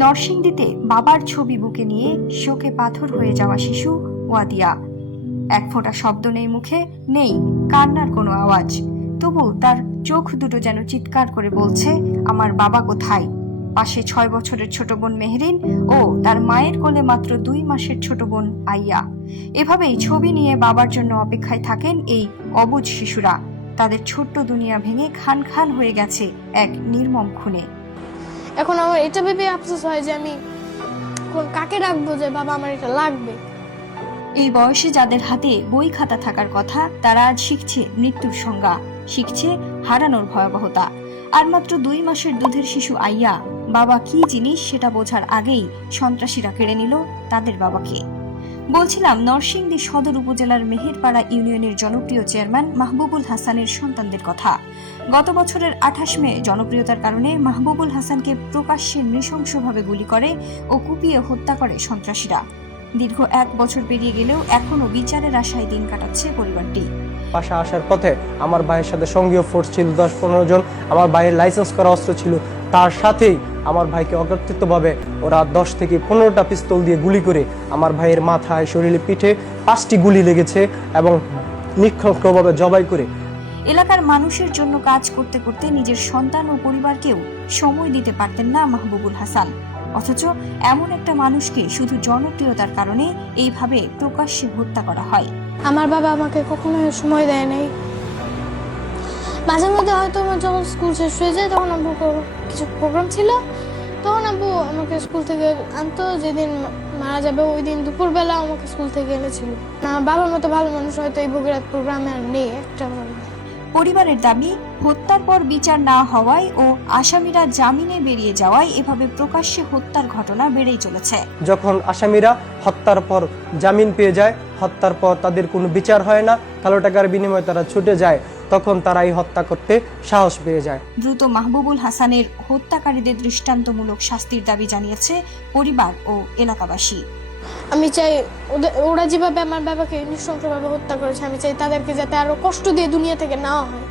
নরসিংদীতে বাবার ছবি বুকে নিয়ে শোকে পাথর হয়ে যাওয়া শিশু ওয়াদিয়া। এক ফোঁটা শব্দ নেই মুখে, নেই কান্নার কোনো আওয়াজ, তবু তার চোখ দুটো যেন চিৎকার করে বলছে, আমার বাবা কোথায়? পাশে 6 বছরের ছোট বোন মেহরিন ও তার মায়ের কোলে মাত্র 2 মাসের ছোট বোন আইয়া। এভাবেই ছবি নিয়ে বাবার জন্য অপেক্ষায় থাকেন এই অবুঝ শিশুরা। তাদের ছোট্ট দুনিয়া ভেঙে খান খান হয়ে গেছে এক নির্মম খুনে। এখন আমার এটা ভেবে আফসোস হয় যে আমি কাকে রাখবো যে বাবা আমার এটা লাগবে। এই বয়সে যাদের হাতে বই খাতা থাকার কথা, তারা আজ শিখছে মৃত্যুর সংজ্ঞা, শিখছে হারানোর ভয়াবহতা। আর মাত্র 2 মাসের দুধের শিশু আইয়া বাবা কি জিনিস সেটা বোঝার আগেই সন্ত্রাসীরা কেড়ে নিল তাদের বাবাকে। বলছিলাম নরসিংদী সদর উপজেলার মেহেরপাড়া ইউনিয়নের জনপ্রিয় চেয়ারম্যান মাহবুবুল হাসানের সন্তানদের কথা। গত বছরের 28 মে জনপ্রিয়তার কারণে মাহবুবুল হাসানকে প্রকাশ্যে নৃশংসভাবে গুলি করে ও কুপিয়ে হত্যা করে সন্ত্রাসীরা। দীর্ঘ 1 বছর পেরিয়ে গেলেও এখনো বিচারের আশায় দিন কাটাচ্ছে পরিবারটি। বাসা আসার পথে আমার ভাইয়ের সাথে সঙ্গীয় ফোর্স ছিল 10-15 জন। আমার ভাইয়ের লাইসেন্স করা অস্ত্র ছিল, তার সাথেই আমার ভাইকে অকর্তৃত্বভাবে ওরা 10 থেকে 15টা পিস্তল দিয়ে গুলি করে আমার ভাইয়ের মাথায়, শরীরে, পিঠে 5টি গুলি লেগেছে এবং নিক্ষিপ্তভাবে জবাই করে। এলাকার মানুষের জন্য কাজ করতে করতে নিজের সন্তান ও পরিবারকেও সময় দিতে পারতেন না মাহবুবুল হাসান। অথচ এমন একটা মানুষকে শুধু জনপ্রিয়তার কারণে এইভাবে প্রকাশ্যে হত্যা করা হয়। আমার বাবা আমাকে কখনো সময় দেয় নাই। মাঝে মধ্যে হয়তো আমার যখন স্কুল শেষ হয়ে যায় তখন আব্বু কিছু প্রোগ্রাম ছিল, তখন আব্বু আমাকে স্কুল থেকে আনতো। যেদিন মারা যাবে ওই দিন দুপুরবেলা আমাকে স্কুল থেকে এনেছিল। না, বাবার মতো ভালো মানুষ হয়তো এই ভগীরথ প্রোগ্রামে আর নেই একটা। পরিবারের দাবি, হত্যার পর বিচার না হওয়ায় ও আসামিরা জামিনে বেরিয়ে যাওয়ায় এভাবে প্রকাশ্যে হত্যার ঘটনা বেড়েই চলেছে। যখন আসামিরা হত্যার পর জামিন পেয়ে যায়, হত্যার পর তাদের কোনো বিচার হয় না, কালো টাকার বিনিময়ে তারা ছুটে যায়, তখন তারা এই হত্যা করতে সাহস পেয়ে যায়। দ্রুত মাহবুবুল হাসানের হত্যাকারীদের দৃষ্টান্তমূলক শাস্তির দাবি জানিয়েছে পরিবার ও এলাকাবাসী। আমি চাই ওরা যেভাবে আমার বাবাকে নৃশংসভাবে হত্যা করেছে, আমি চাই তাদেরকে যাতে আরো কষ্ট দিয়ে দুনিয়া থেকে নেওয়া হয়।